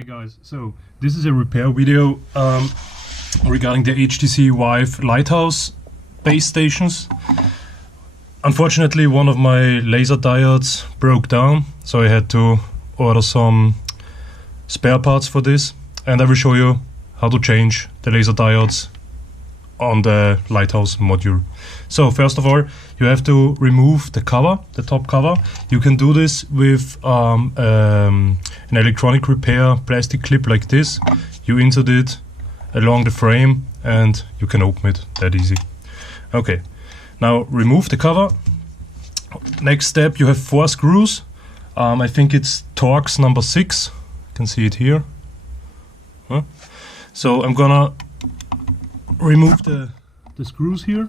Hey guys, so this is a repair video regarding the HTC VIVE Lighthouse base stations. Unfortunately, one of my laser diodes broke down, so I had to order some spare parts for this, and I will show you how to change the laser diodes on the Lighthouse module. So first of all, you have to remove the cover, the top cover. You can do this with an electronic repair plastic clip like this. You insert it along the frame and you can open it that easy. Okay, now remove the cover. Next step, you have 4 screws. I think it's Torx number 6. You can see it here. So I'm gonna remove the screws here.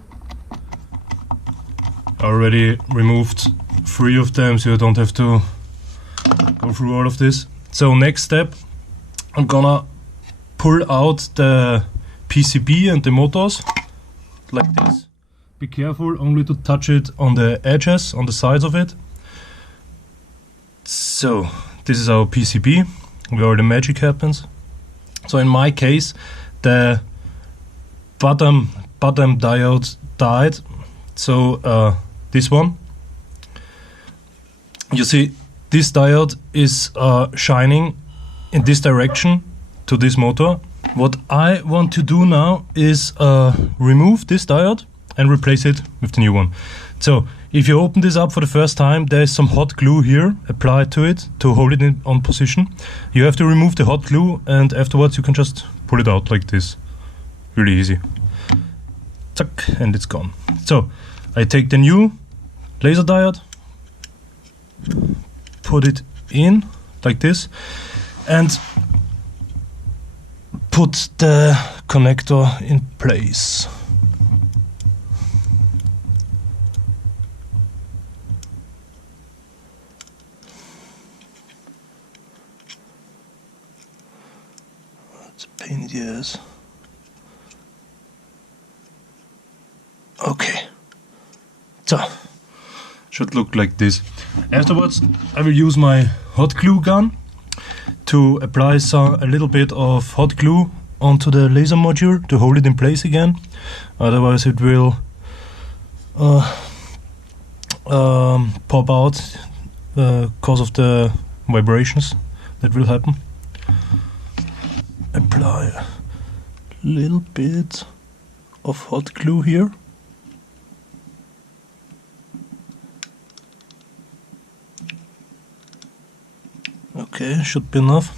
I already removed 3 of them, so you don't have to go through all of this. So next step, I'm gonna pull out the PCB and the motors like this. Be careful only to touch it on the edges, on the sides of it. So this is our PCB where all the magic happens. So in my case, the bottom diode died. So this one, you see this diode is shining in this direction to this motor. What I want to do now is remove this diode and replace it with the new one. So if you open this up for the first time, there is some hot glue here applied to it to hold it on position. You have to remove the hot glue and afterwards you can just pull it out like this. Really easy. Tuck, and it's gone. So I take the new laser diode, put it in like this, and put the connector in place. It's a pain in the ass. Okay. So, should look like this. Afterwards, I will use my hot glue gun to apply a little bit of hot glue onto the laser module to hold it in place again. Otherwise, it will pop out because of the vibrations that will happen. Apply a little bit of hot glue here. Okay, should be enough.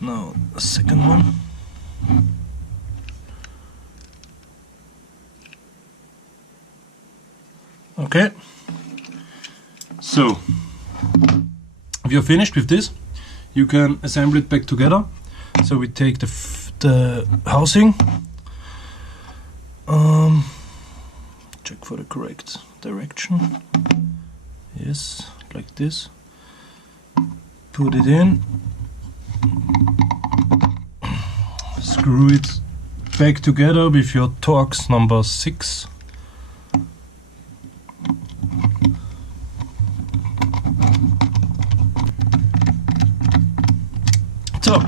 Now the second one. Okay. So, if you're finished with this, you can assemble it back together. So we take the housing. Check for the correct direction. Yes, like this. Put it in, screw it back together with your Torx number 6. So,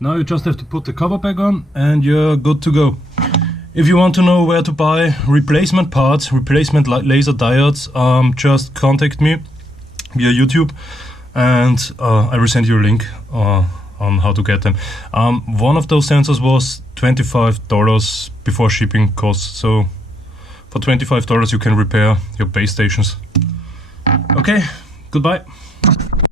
now you just have to put the cover back on and you're good to go. If you want to know where to buy replacement parts, replacement laser diodes, just contact me via YouTube. And I will send you a link on how to get them. One of those sensors was $25 before shipping costs, so for $25 you can repair your base stations. Okay, goodbye.